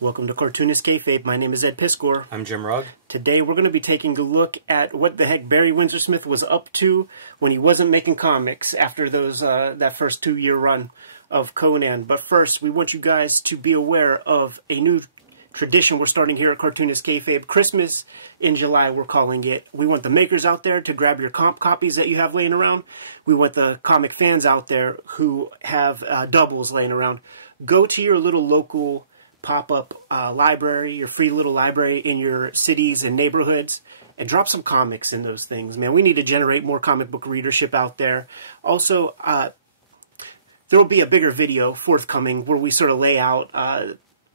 Welcome to Cartoonist Kayfabe. My name is Ed Piscor. I'm Jim Rugg. Today we're going to be taking a look at what the heck Barry Windsor Smith was up to when he wasn't making comics after those that first 2-year run of Conan. But first, we want you guys to be aware of a new tradition we're starting here at Cartoonist Kayfabe. Christmas in July, we're calling it. We want the makers out there to grab your comp copies that you have laying around. We want the comic fans out there who have doubles laying around. Go to your little local pop-up library, your free little library in your cities and neighborhoods, and drop some comics in those things, man. We need to generate more comic book readership out there. Also, there will be a bigger video forthcoming where we sort of lay out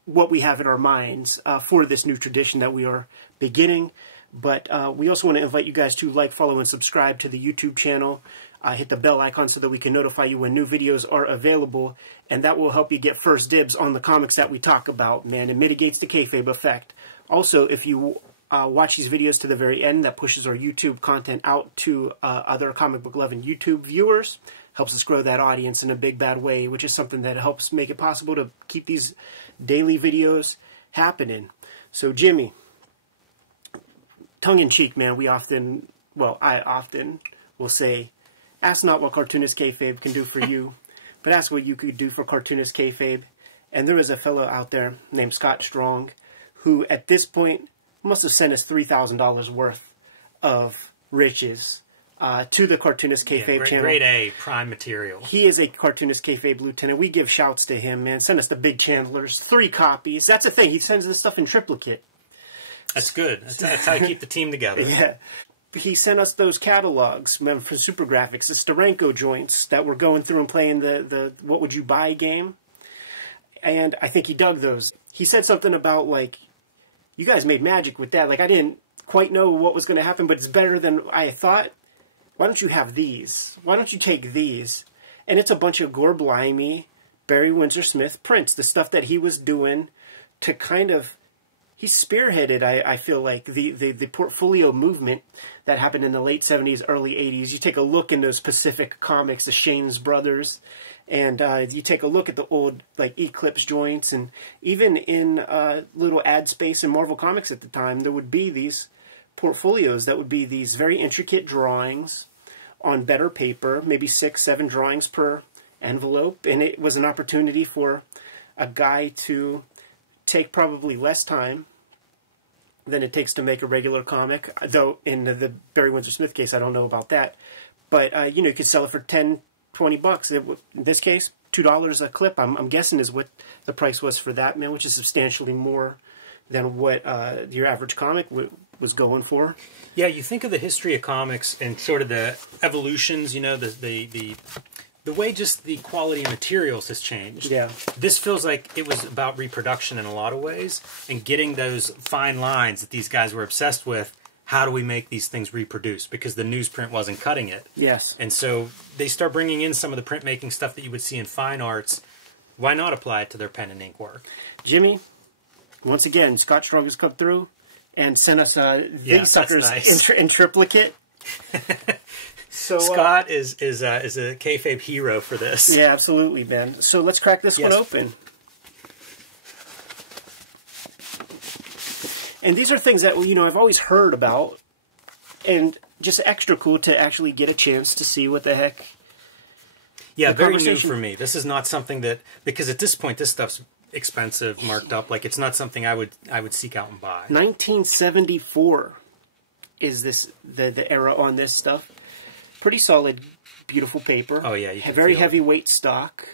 what we have in our minds for this new tradition that we are beginning. But we also want to invite you guys to like, follow, and subscribe to the YouTube channel. Hit the bell icon so that we can notify you when new videos are available, and that will help you get first dibs on the comics that we talk about, man. It mitigates the kayfabe effect. Also, if you watch these videos to the very end, that pushes our YouTube content out to other comic book loving YouTube viewers. Helps us grow that audience in a big bad way, which is something that helps make it possible to keep these daily videos happening. So, Jimmy, tongue-in-cheek, man, I often will say, ask not what Cartoonist Kayfabe can do for you, but ask what you could do for Cartoonist Kayfabe. And there is a fellow out there named Scott Strong who, at this point, must have sent us $3,000 worth of riches to the Cartoonist Kayfabe channel. Grade A, prime material. He is a Cartoonist Kayfabe lieutenant. We give shouts to him, man. Send us the big Chandlers. 3 copies. That's the thing. He sends this stuff in triplicate. That's good. That's how you keep the team together. Yeah. He sent us those catalogs, man, for Super Graphics, the Steranko joints that were going through and playing the What Would You Buy game. And I think he dug those. He said something about, like, you guys made magic with that. Like, I didn't quite know what was going to happen, but it's better than I thought. Why don't you have these? Why don't you take these? And it's a bunch of GORBLIMEY, Barry Windsor Smith prints, the stuff that he was doing to kind of... He spearheaded, I feel like, the portfolio movement that happened in the late 70s, early 80s. You take a look in those Pacific comics, the Shanes brothers, and you take a look at the old like Eclipse joints, and even in little ad space in Marvel Comics at the time, there would be these portfolios that would be these very intricate drawings on better paper, maybe 6, 7 drawings per envelope, and it was an opportunity for a guy to take probably less time than it takes to make a regular comic, though in the Barry Windsor Smith case, I don't know about that. But, you know, you could sell it for $10, $20. In this case, $2 a clip, I'm guessing, is what the price was for that, man, which is substantially more than what your average comic was going for. Yeah, you think of the history of comics and sort of the evolutions, you know, the way just the quality of materials has changed. Yeah. This feels like it was about reproduction in a lot of ways and getting those fine lines that these guys were obsessed with. How do we make these things reproduce? Because the newsprint wasn't cutting it. Yes. And so they start bringing in some of the printmaking stuff that you would see in fine arts. Why not apply it to their pen and ink work? Jimmy, once again, Scott Strong has come through and sent us these suckers nice. in triplicate. So, Scott is a kayfabe hero for this. Yeah, absolutely, man. So let's crack this one open. And these are things that, you know, I've always heard about, and just extra cool to actually get a chance to see what the heck. Yeah, very new for me. This is not something that, because at this point this stuff's expensive, marked up. Like, it's not something I would seek out and buy. 1974 is the era on this stuff. Pretty solid, beautiful paper. Oh yeah, you can very feel heavyweight stock.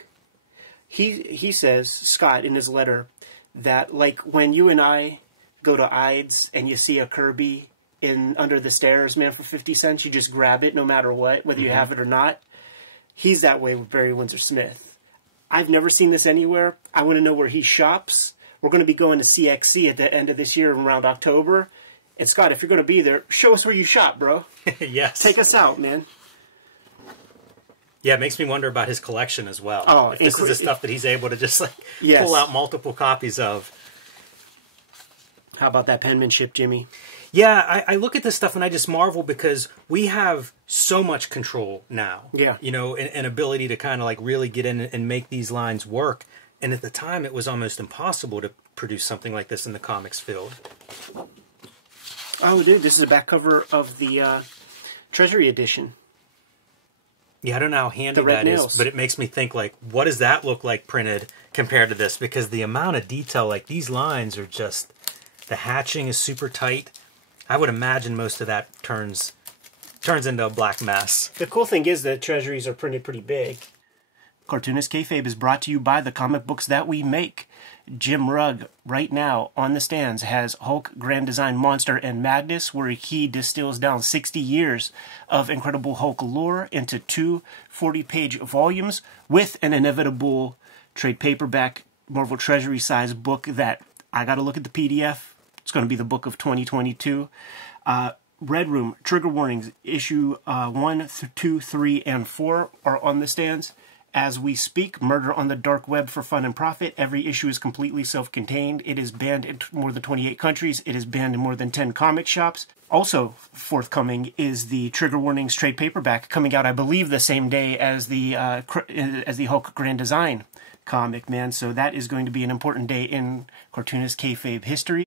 He says, Scott, in his letter, that like when you and I go to Ides and you see a Kirby under the stairs, man, for 50 cents, you just grab it no matter what, whether you have it or not. He's that way with Barry Windsor Smith. I've never seen this anywhere. I want to know where he shops. We're going to be going to CXC at the end of this year around October. And Scott, if you're going to be there, show us where you shop, bro. Yes. Take us out, man. Yeah, it makes me wonder about his collection as well. Oh, if this is the stuff that he's able to just like yes. pull out multiple copies of. How about that penmanship, Jimmy? Yeah, I look at this stuff and I just marvel because we have so much control now. Yeah. You know, an ability to kind of like really get in and make these lines work. And at the time, it was almost impossible to produce something like this in the comics field. Oh, dude, this is a back cover of the Treasury edition. Yeah, I don't know how handy that is, but it makes me think, like, what does that look like printed compared to this? Because the amount of detail, like, these lines are just... The hatching is super tight. I would imagine most of that turns into a black mess. The cool thing is that treasuries are printed pretty big. Cartoonist Kayfabe is brought to you by the comic books that we make. Jim Rugg, right now, on the stands, has Hulk, Grand Design, Monster, and Magnus, where he distills down 60 years of Incredible Hulk lore into two 40-page volumes with an inevitable trade paperback Marvel Treasury size book that I got to look at the PDF. It's going to be the book of 2022. Red Room, Trigger Warnings, issue 1, 2, 3, and 4 are on the stands. As we speak, Murder on the Dark Web for Fun and Profit. Every issue is completely self-contained. It is banned in more than 28 countries. It is banned in more than 10 comic shops. Also forthcoming is the Trigger Warnings trade paperback, coming out, I believe, the same day as the Hulk Grand Design comic, man. So that is going to be an important day in Cartoonist Kayfabe history.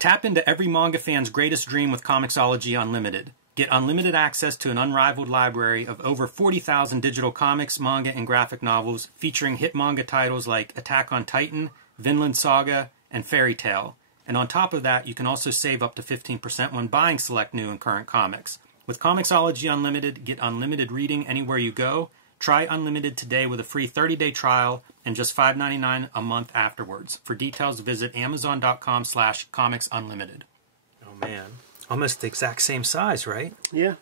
Tap into every manga fan's greatest dream with Comixology Unlimited. Get unlimited access to an unrivaled library of over 40,000 digital comics, manga, and graphic novels featuring hit manga titles like Attack on Titan, Vinland Saga, and Fairy Tail. And on top of that, you can also save up to 15% when buying select new and current comics. With Comixology Unlimited, get unlimited reading anywhere you go. Try Unlimited today with a free 30-day trial and just $5.99 a month afterwards. For details, visit amazon.com/comicsunlimited. Oh, man. Almost the exact same size, right? Yeah.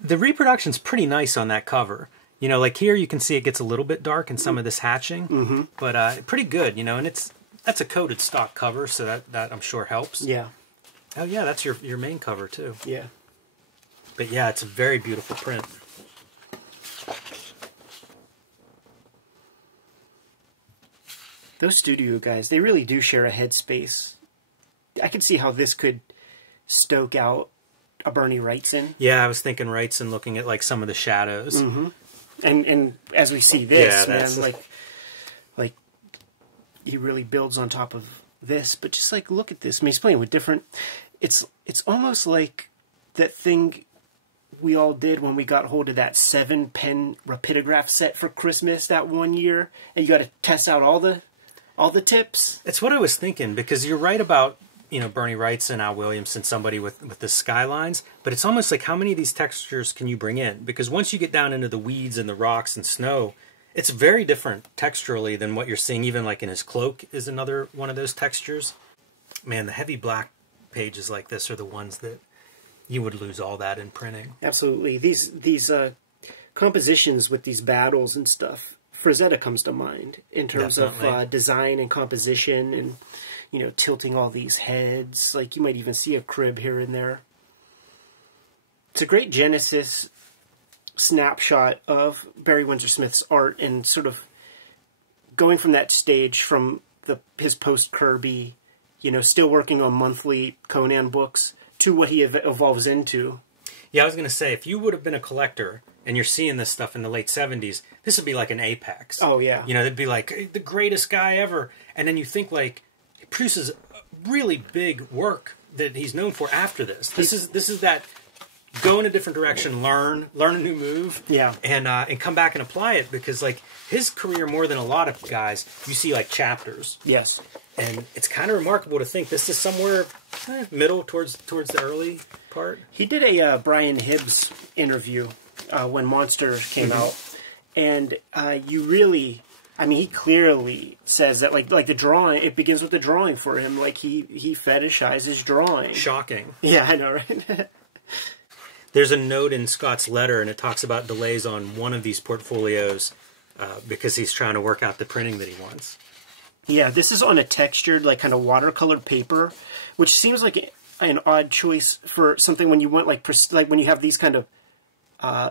The reproduction's pretty nice on that cover. You know, like here you can see it gets a little bit dark in some of this hatching, but pretty good, you know, and that's a coated stock cover, so that I'm sure helps. Yeah. Oh, yeah, that's your main cover, too. Yeah. But, yeah, it's a very beautiful print. Those studio guys, they really do share a headspace. I could see how this could stoke out a Bernie Wrightson. Yeah, I was thinking Wrightson looking at, like, some of the shadows. And as we see this, man, like he really builds on top of this. But just, like, look at this. I mean, he's playing with different... It's almost like that thing we all did when we got hold of that 7-pen rapidograph set for Christmas that one year. And you got to test out all the tips. It's what I was thinking, because you're right about, you know, Bernie Wrightson, Al Williamson, somebody with the skylines, but it's almost like how many of these textures can you bring in? Because once you get down into the weeds and the rocks and snow, it's very different texturally than what you're seeing, even like in his cloak is another one of those textures. Man, the heavy black pages like this are the ones that you would lose all that in printing. Absolutely. These compositions with these battles and stuff, Frazetta comes to mind in terms of design and composition and, you know, tilting all these heads. Like, you might even see a crib here and there. It's a great Genesis snapshot of Barry Windsor Smith's art and sort of going from that stage from his post-Kirby, you know, still working on monthly Conan books, to what he evolves into. Yeah, I was going to say, if you would have been a collector and you're seeing this stuff in the late 70s, this would be like an apex. Oh, yeah. You know, it'd be like the greatest guy ever. And then you think, like, he produces really big work that he's known for after this. This is that go in a different direction, learn a new move, and come back and apply it, because, like, his career, more than a lot of guys, you see, like, chapters. Yes. And it's kind of remarkable to think this is somewhere middle towards the early part. He did a Brian Hibbs interview when Monster came out, and you really, I mean, he clearly says that like the drawing, it begins with the drawing for him. Like he fetishizes drawing. Shocking. Yeah, I know, right? There's a note in Scott's letter, and it talks about delays on one of these portfolios because he's trying to work out the printing that he wants. Yeah, this is on a textured, like, kind of watercolored paper, which seems like an odd choice for something when you want, like when you have these kind of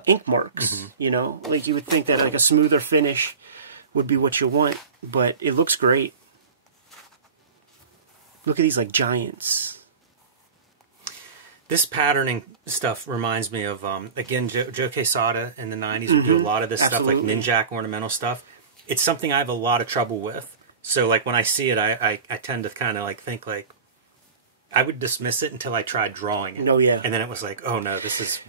ink marks, you know? Like, you would think that, like, a smoother finish would be what you want, but it looks great. Look at these, like, giants. This patterning stuff reminds me of, again, Joe Quesada in the 90s would do a lot of this stuff, like ninjak ornamental stuff. it's something I have a lot of trouble with. So like when I see it, I tend to kind of like think like I would dismiss it until I tried drawing it. Oh yeah, and then it was like, oh no, this is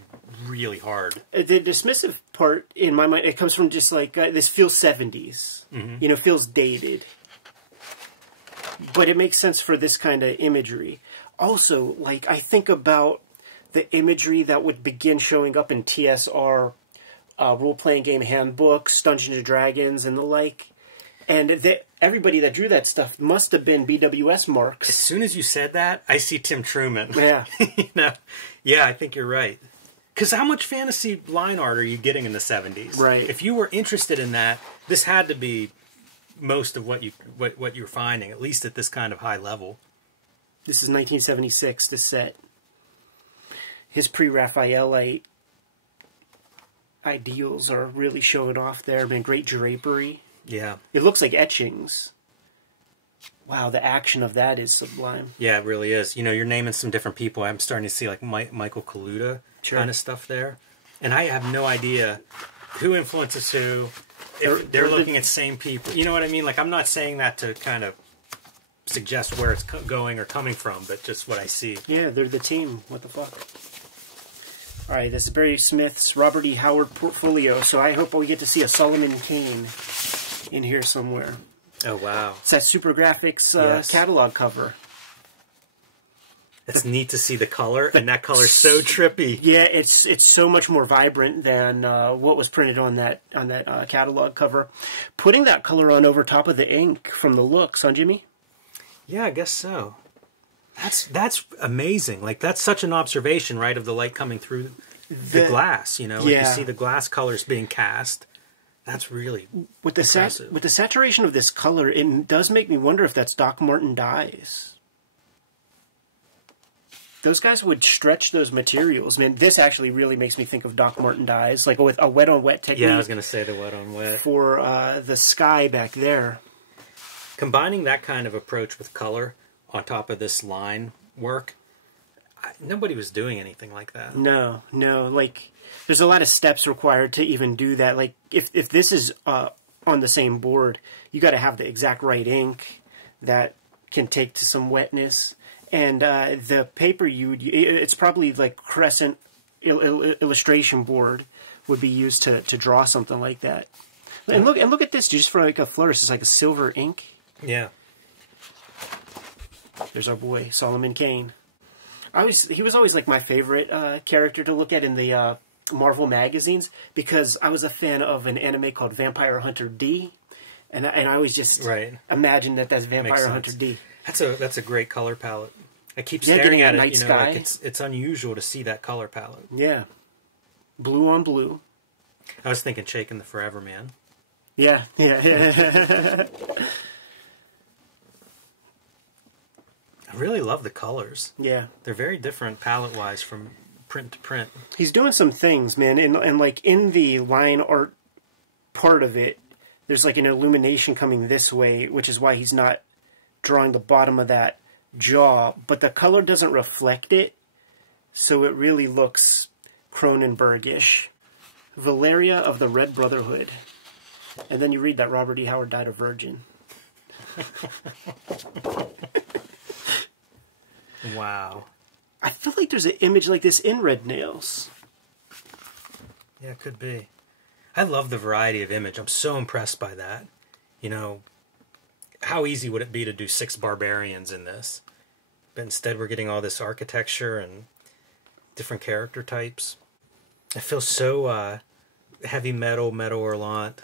really hard. The dismissive part in my mind, it comes from just like this feels 70s. You know, feels dated, but it makes sense for this kind of imagery. Also, like I think about the imagery that would begin showing up in TSR role-playing game handbooks, Dungeons and Dragons, and the like. And everybody that drew that stuff must have been BWS marks. As soon as you said that, I see Tim Truman. Yeah. You know? Yeah, I think you're right. Because how much fantasy line art are you getting in the 70s? Right. If you were interested in that, this had to be most of what you're finding, at least at this kind of high level. This is 1976, this set. His pre-Raphaelite ideals are really showing off there. Man, great drapery. Yeah. It looks like etchings. Wow, the action of that is sublime. Yeah, it really is. You know, you're naming some different people. I'm starting to see like Michael Kaluta kind of stuff there. And I have no idea who influences who. If they're looking at same people. You know what I mean? Like, I'm not saying that to kind of suggest where it's going or coming from, but just what I see. Yeah, they're the team. What the fuck? All right, this is Barry Smith's Robert E. Howard portfolio, so I hope we get to see a Solomon Kane in here somewhere. Oh, wow. It's that Super Graphics catalog cover. It's neat to see the color, and that color's so trippy. Yeah, it's so much more vibrant than what was printed on that catalog cover. Putting that color on over top of the ink from the looks, huh, Jimmy? Yeah, I guess so. That's amazing. Like, that's such an observation, right, of the light coming through the glass, you know? Like you see the glass colors being cast. That's really impressive. With the saturation of this color, it does make me wonder if that's Doc Martin dyes. Those guys would stretch those materials. Man, this actually really makes me think of Doc Martin dyes, like with a wet-on-wet technique. Yeah, I was going to say the wet-on-wet. For the sky back there. Combining that kind of approach with color on top of this line work, nobody was doing anything like that. No. Like, there's a lot of steps required to even do that. Like, if this is on the same board, you got to have the exact right ink that can take to some wetness. And the paper it's probably like crescent illustration board would be used to draw something like that. And look at this, just for like a flourish, it's like a silver ink. Yeah. There's our boy Solomon Kane. He was always like my favorite character to look at in the Marvel magazines, because I was a fan of an anime called Vampire Hunter D, and I always just imagine that's Vampire Hunter D. That's a great color palette. I keep staring at it. You know, like it's unusual to see that color palette. Yeah, blue on blue. I was thinking Shaken the Forever Man. Yeah. I really love the colors. Yeah, they're very different palette-wise from print to print. He's doing some things, man, and like in the line art part of it, there's like an illumination coming this way, which is why he's not drawing the bottom of that jaw, but the color doesn't reflect it, so it really looks Cronenberg-ish. Valeria of the Red Brotherhood. And then you read that Robert E. Howard died a virgin. Wow. I feel like there's an image like this in Red Nails. Yeah, it could be. I love the variety of image. I'm so impressed by that. You know, how easy would it be to do 6 barbarians in this? But instead we're getting all this architecture and different character types. It feels so heavy metal hurlant.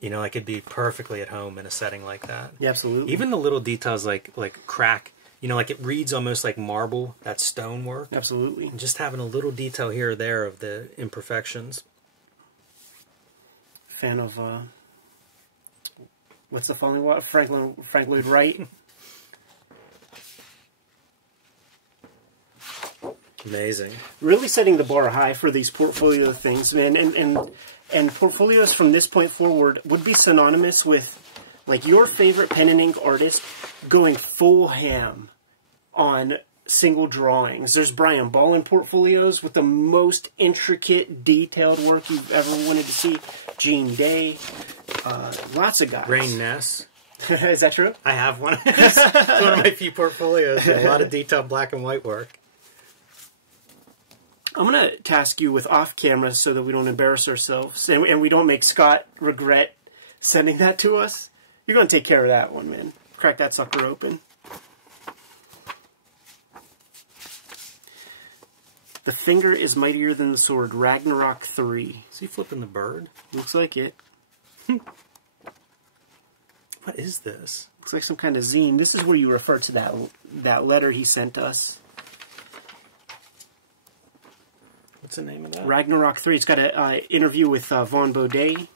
You know, I could be perfectly at home in a setting like that. Yeah, absolutely. Even the little details like crack. You know, like it reads almost like marble, that stonework. Absolutely. And just having a little detail here or there of the imperfections. Fan of, what's the following one? Frank Lloyd Wright. Amazing. Really setting the bar high for these portfolio things, man. And portfolios from this point forward would be synonymous with, like, your favorite pen and ink artist going full ham on single drawings. There's Brian Ballin portfolios with the most intricate, detailed work you've ever wanted to see. Gene Day. Lots of guys. Rain Ness. Is that true? I have one. It's one of my few portfolios. A lot of detailed black and white work. I'm going to task you with off-camera so that we don't embarrass ourselves. And we don't make Scott regret sending that to us. You're going to take care of that one, man. Crack that sucker open. The finger is mightier than the sword. Ragnarok 3. Is he flipping the bird? Looks like it. What is this? Looks like some kind of zine. This is where you refer to that letter he sent us. What's the name of that? Ragnarok 3. It's got an interview with Vaughn Baudet.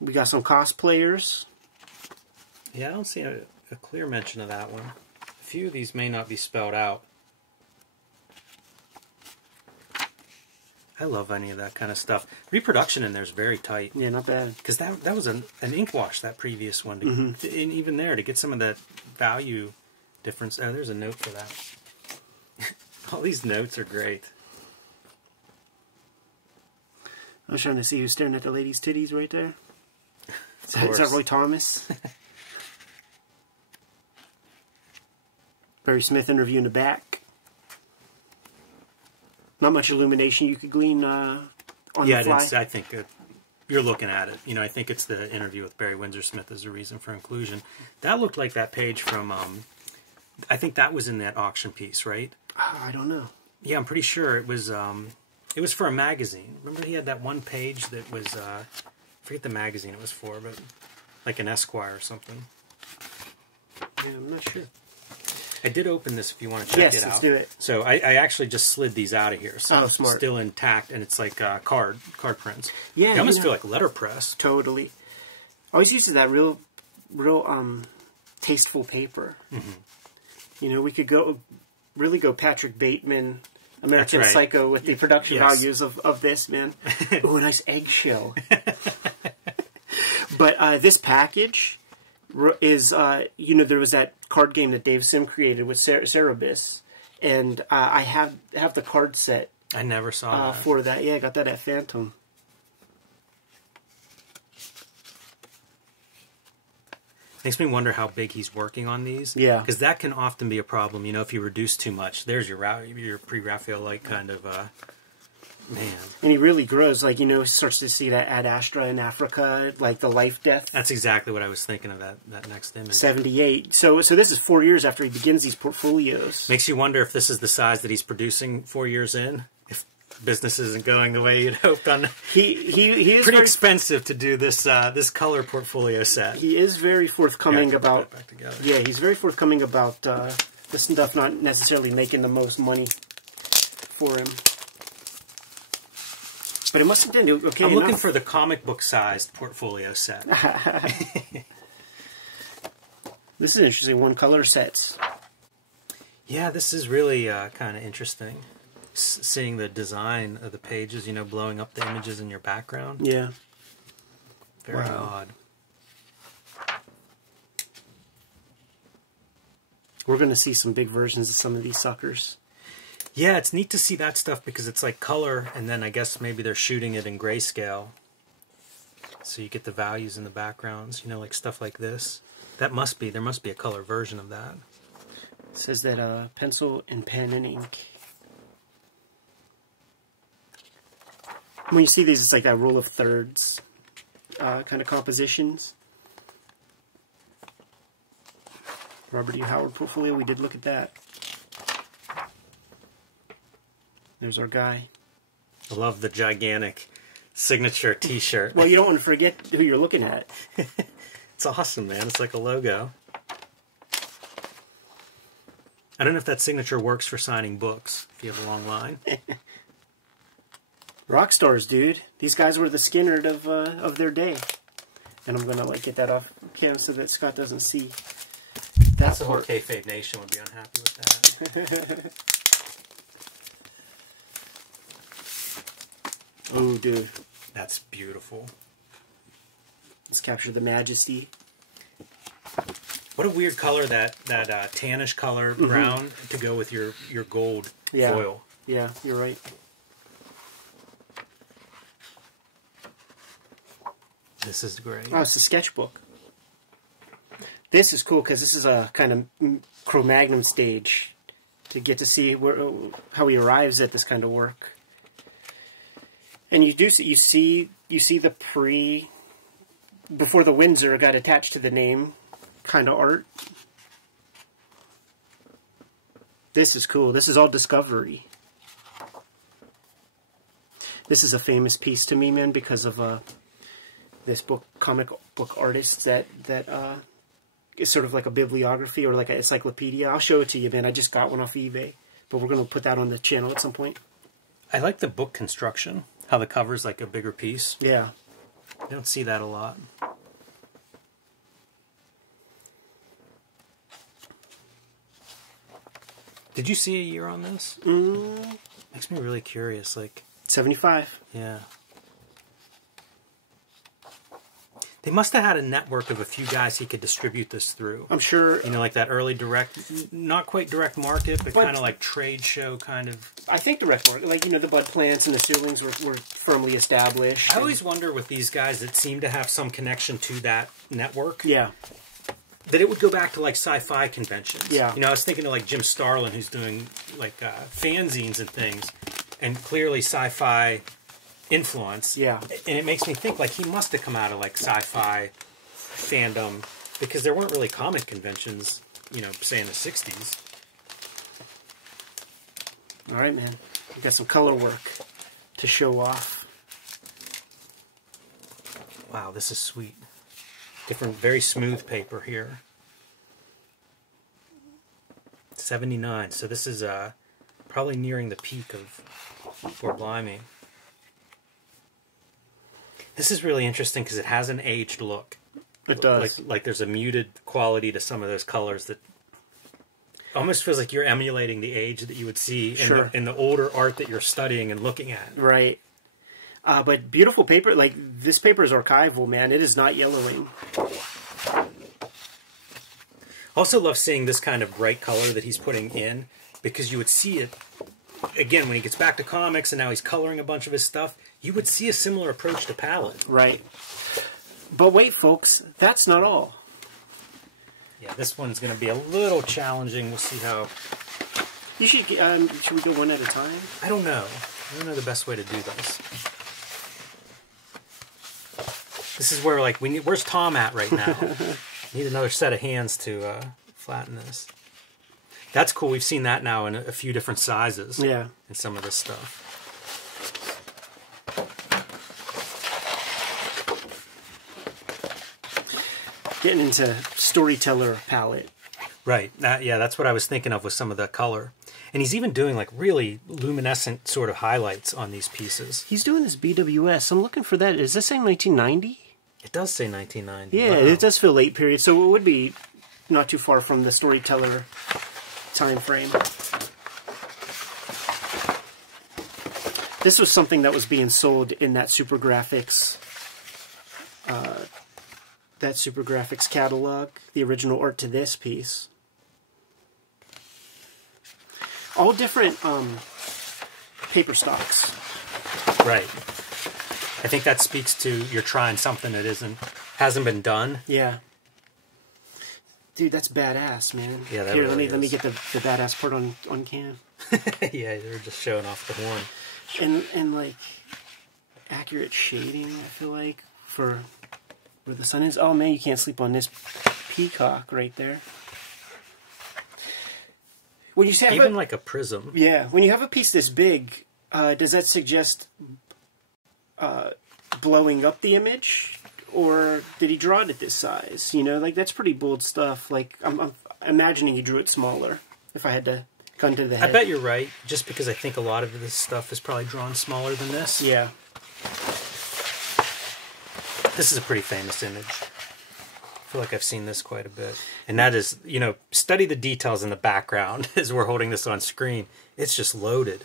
We got some cosplayers. Yeah, I don't see a clear mention of that one. A few of these may not be spelled out. I love any of that kind of stuff. Reproduction in there is very tight. Yeah, not bad. Because that was an ink wash, that previous one. And even there, to get some of that value difference. Oh, there's a note for that. All these notes are great. I was trying to see who's staring at the lady's titties right there. Is that Roy Thomas? Barry Smith interview in the back. Not much illumination you could glean on the fly. I think you're looking at it. You know, I think it's the interview with Barry Windsor Smith as a reason for inclusion. That looked like that page from, I think that was in that auction piece, right? I don't know. Yeah, I'm pretty sure it was for a magazine. Remember he had that one page that was, I forget the magazine it was for, but like an Esquire or something. Yeah, I'm not sure. I did open this if you want to check it out. Yes, let's do it. So I actually just slid these out of here. So it's smart. Still intact, and it's like card prints. Yeah, they almost feel like letterpress. Totally. Always uses that real tasteful paper. You know, we could really go Patrick Bateman, American Psycho with the production values of this, man. Ooh, a nice eggshell. But this package is, you know, there was that card game that Dave Sim created with Cerebus, and I have the card set. I never saw that. For that. Yeah, I got that at Phantom. Makes me wonder how big he's working on these. Yeah. Because that can often be a problem, you know, if you reduce too much. There's your pre-Raphaelite kind of, man. And he really grows, like, you know, starts to see that Ad Astra in Africa, like the life death. That's exactly what I was thinking of, that next image. 78. So this is 4 years after he begins these portfolios. Makes you wonder if this is the size that he's producing 4 years in. If business isn't going the way you'd hoped on. He is pretty expensive to do this this color portfolio set. He is very forthcoming about. Yeah, he's very forthcoming about this stuff not necessarily making the most money for him. But it must have been okay. I'm looking for the comic book sized portfolio set. This is interesting. One color sets. Yeah, this is really kind of interesting. Seeing the design of the pages, you know, blowing up the images in your background. Yeah. Very odd. We're going to see some big versions of some of these suckers. Yeah, it's neat to see that stuff because it's like color, and then I guess maybe they're shooting it in grayscale. So you get the values in the backgrounds, you know, like stuff like this. There must be a color version of that. It says that pencil and pen and ink. When you see these, it's like that rule of thirds kind of compositions. Robert E. Howard portfolio, we did look at that. There's our guy. I love the gigantic signature t-shirt. Well, you don't want to forget who you're looking at. It's awesome, man. It's like a logo. I don't know if that signature works for signing books, if you have a long line. Rock stars, dude. These guys were the Skinnerd of their day. And I'm going to like get that off cam so that Scott doesn't see that. That's the whole Kayfabe Nation would be unhappy with that. Oh, dude. That's beautiful. Let's capture the majesty. What a weird color, that tannish color, brown, to go with your gold foil. Yeah, you're right. This is great. Oh, it's a sketchbook. This is cool because this is a kind of Cro-Magnon stage to get to see how he arrives at this kind of work. And you see the before the Windsor got attached to the name kind of art. This is cool. This is all Discovery. This is a famous piece to me, man, because of this comic book artist that is sort of like a bibliography or like an encyclopedia. I'll show it to you, man. I just got one off eBay, but we're going to put that on the channel at some point. I like the book construction, how the cover's like a bigger piece. Yeah. I don't see that a lot. Did you see a year on this? Makes me really curious. Like 75. Yeah. They must have had a network of a few guys he could distribute this through. I'm sure. You know, like that early direct, not quite direct market, but kind of like trade show kind of. I think direct market, like, you know, the Bud Plants and the Sealings were firmly established. I always wonder with these guys that seem to have some connection to that network. Yeah. That it would go back to like sci-fi conventions. Yeah. You know, I was thinking of like Jim Starlin, who's doing like fanzines and things, and clearly sci-fi influence. Yeah. And it makes me think like he must have come out of like sci-fi fandom because there weren't really comic conventions, you know, say in the 60s. All right, man. We got some color work to show off. Wow, this is sweet. Different, very smooth paper here. 79. So this is probably nearing the peak of GORBLIMEY. This is really interesting because it has an aged look. It does. Like there's a muted quality to some of those colors that almost feels like you're emulating the age that you would see in the older art that you're studying and looking at. Right. But beautiful paper. Like, this paper is archival, man. It is not yellowing. Also love seeing this kind of bright color that he's putting in because you would see it, again, when he gets back to comics and now he's coloring a bunch of his stuff, you would see a similar approach to palette. Right. But wait, folks, that's not all. Yeah, this one's going to be a little challenging. We'll see how... You should we go one at a time? I don't know. I don't know the best way to do this. This is where, like, where's Tom at right now? Need another set of hands to flatten this. That's cool. We've seen that now in a few different sizes. Yeah. In some of this stuff. Getting into storyteller palette. Right. Yeah, that's what I was thinking of with some of the color. And he's even doing, like, really luminescent sort of highlights on these pieces. He's doing this BWS. I'm looking for that. Is this saying 1990? It does say 1990. Yeah, wow. It does feel late period, so it would be not too far from the storyteller time frame. This was something that was being sold in that Super Graphics catalog, the original art to this piece. All different paper stocks. Right. I think that speaks to you're trying something that hasn't been done. Yeah. Dude, that's badass, man. Yeah, that Here, really let me get the badass part on cam. Yeah, they're just showing off the horn. And like accurate shading, I feel like, for where the sun is. Oh man, you can't sleep on this peacock right there. When you say even like a prism. Yeah, when you have a piece this big, does that suggest blowing up the image, or did he draw it at this size? You know, like that's pretty bold stuff. Like I'm imagining he drew it smaller. If I had to gun to the head, I bet you're right. Just because I think a lot of this stuff is probably drawn smaller than this. Yeah. This is a pretty famous image. I feel like I've seen this quite a bit. And that is, you know, study the details in the background as we're holding this on screen. It's just loaded.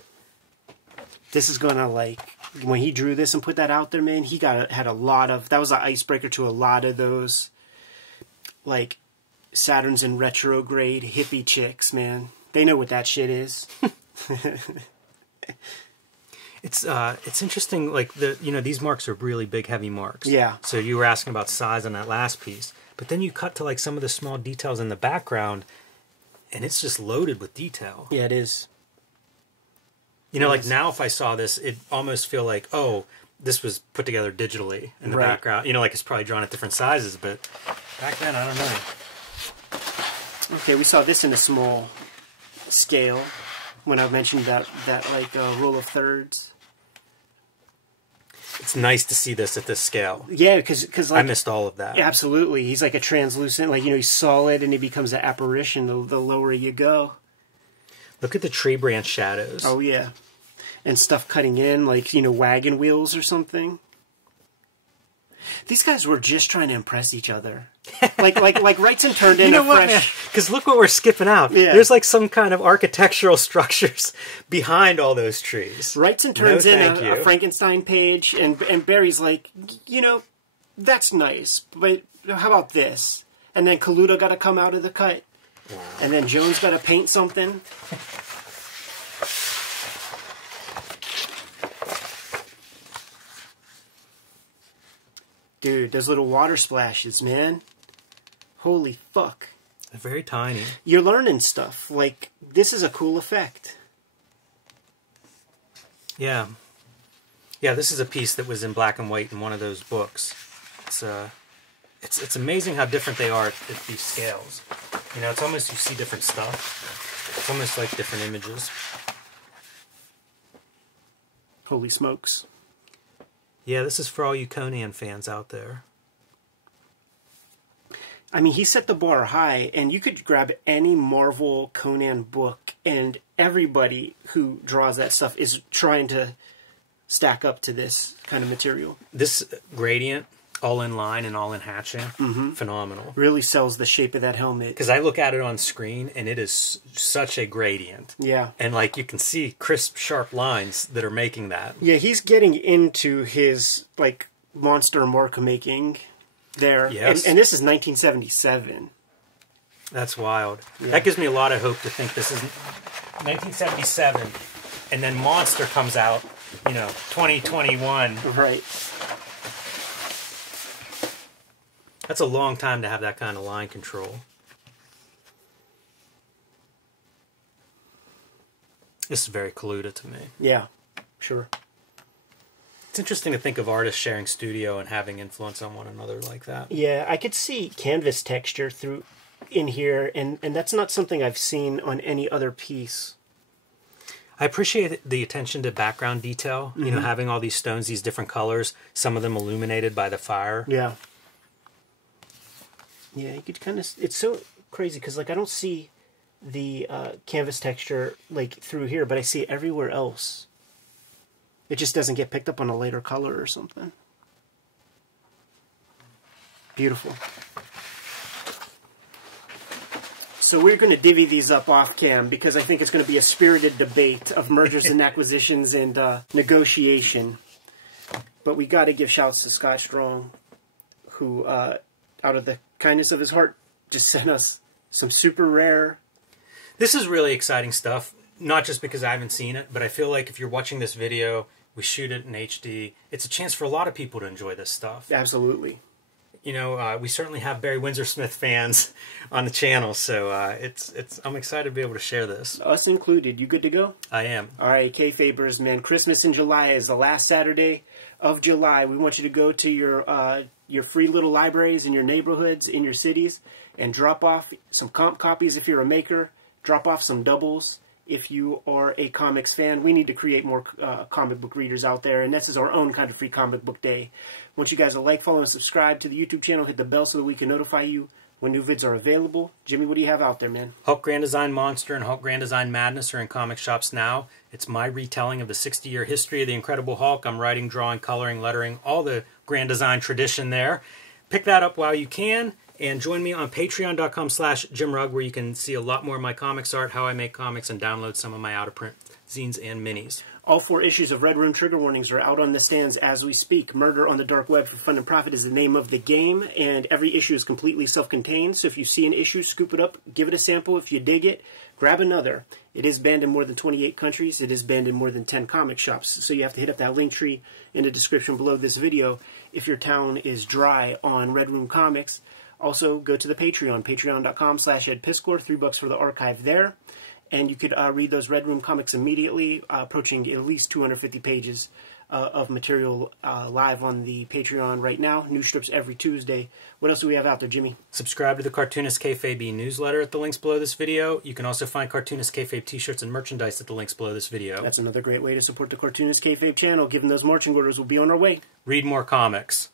This is gonna, like, when he drew this and put that out there, man, he had a lot of, that was an icebreaker to a lot of those, like, Saturn's in retrograde hippie chicks, man. They know what that shit is. It's interesting, like, these marks are really big, heavy marks. Yeah. So you were asking about size on that last piece. But then you cut to, like, some of the small details in the background, and it's just loaded with detail. Yeah, it is. Like, now if I saw this, it'd almost feel like, oh, this was put together digitally in the background. Like, it's probably drawn at different sizes, but back then, I don't know. Okay, we saw this in a small scale when I mentioned that like, rule of thirds. It's nice to see this at this scale. Yeah, because like, I missed all of that. Absolutely. He's like a translucent, like, he's solid, and he becomes an apparition the lower you go. Look at the tree branch shadows. Oh, yeah. And stuff cutting in, like, wagon wheels or something. These guys were just trying to impress each other. Like Wrightson turned in fresh... Because look what we're skipping out. Yeah. There's like some kind of architectural structures behind all those trees. Wrightson turns in a Frankenstein page, and Barry's like, that's nice, but how about this? And then Kaluta got to come out of the cut. Wow. And then Jones got to paint something. Dude, those little water splashes, man. Holy fuck. They're very tiny. You're learning stuff. Like, this is a cool effect. Yeah. Yeah, this is a piece that was in black and white in one of those books. It's amazing how different they are at these scales. It's almost, you see different stuff. It's almost like different images. Holy smokes. Yeah, this is for all you Conan fans out there. I mean, he set the bar high, and you could grab any Marvel Conan book, and everybody who draws that stuff is trying to stack up to this kind of material. This gradient, all in line and all in hatching, phenomenal. Really sells the shape of that helmet. Because I look at it on screen, and it is such a gradient. Yeah. And, like, you can see crisp, sharp lines that are making that. Yeah, he's getting into his, like, monster mark making there. Yes. And this is 1977. That's wild. Yeah. That gives me a lot of hope to think this is 1977, and then Monster comes out, 2021. Right. That's a long time to have that kind of line control. This is very Kaluta to me. Yeah, sure. It's interesting to think of artists sharing studio and having influence on one another like that. Yeah, I could see canvas texture in here, and that's not something I've seen on any other piece. I appreciate the attention to background detail, having all these stones, these different colors, some of them illuminated by the fire. Yeah. Yeah, you could kind of... It's so crazy, because, like, I don't see the canvas texture, like, through here, but I see it everywhere else. It just doesn't get picked up on a later color or something. Beautiful. So we're going to divvy these up off cam, because I think it's going to be a spirited debate of mergers and acquisitions and negotiation. But we got to give shouts to Scott Strong, who, out of the kindness of his heart, just sent us some super rare... This is really exciting stuff, not just because I haven't seen it, but I feel like if you're watching this video, we shoot it in HD, it's a chance for a lot of people to enjoy this stuff. Absolutely. We certainly have Barry Windsor Smith fans on the channel, so I'm excited to be able to share this. Us included. You good to go? I am. All right, Kayfabers, man. Christmas in July is the last Saturday of July. We want you to go to your free little libraries in your neighborhoods, in your cities, and drop off some comp copies if you're a maker. Drop off some doubles if you are a comics fan. We need to create more comic book readers out there, and this is our own kind of free comic book day. I want you guys to like, follow, and subscribe to the YouTube channel. Hit the bell so that we can notify you when new vids are available. Jimmy, what do you have out there, man? Hulk Grand Design Monster and Hulk Grand Design Madness are in comic shops now. It's my retelling of the 60-year history of the Incredible Hulk. I'm writing, drawing, coloring, lettering, all the Grand Design tradition there. Pick that up while you can. And join me on patreon.com/JimRugg, where you can see a lot more of my comics art, how I make comics, and download some of my out-of-print zines, and minis. All 4 issues of Red Room Trigger Warnings are out on the stands as we speak. Murder on the Dark Web for Fun and Profit is the name of the game, and every issue is completely self-contained, so if you see an issue, scoop it up, give it a sample. If you dig it, grab another. It is banned in more than 28 countries. It is banned in more than 10 comic shops, so you have to hit up that link tree in the description below this video if your town is dry on Red Room Comics. Also, go to the Patreon, patreon.com/edpiscor, $3 for the archive there. And you could read those Red Room comics immediately, approaching at least 250 pages of material live on the Patreon right now. New strips every Tuesday. What else do we have out there, Jimmy? Subscribe to the Cartoonist Kayfabe newsletter at the links below this video. You can also find Cartoonist Kayfabe t-shirts and merchandise at the links below this video. That's another great way to support the Cartoonist Kayfabe channel. Given those marching orders, we'll be on our way. Read more comics.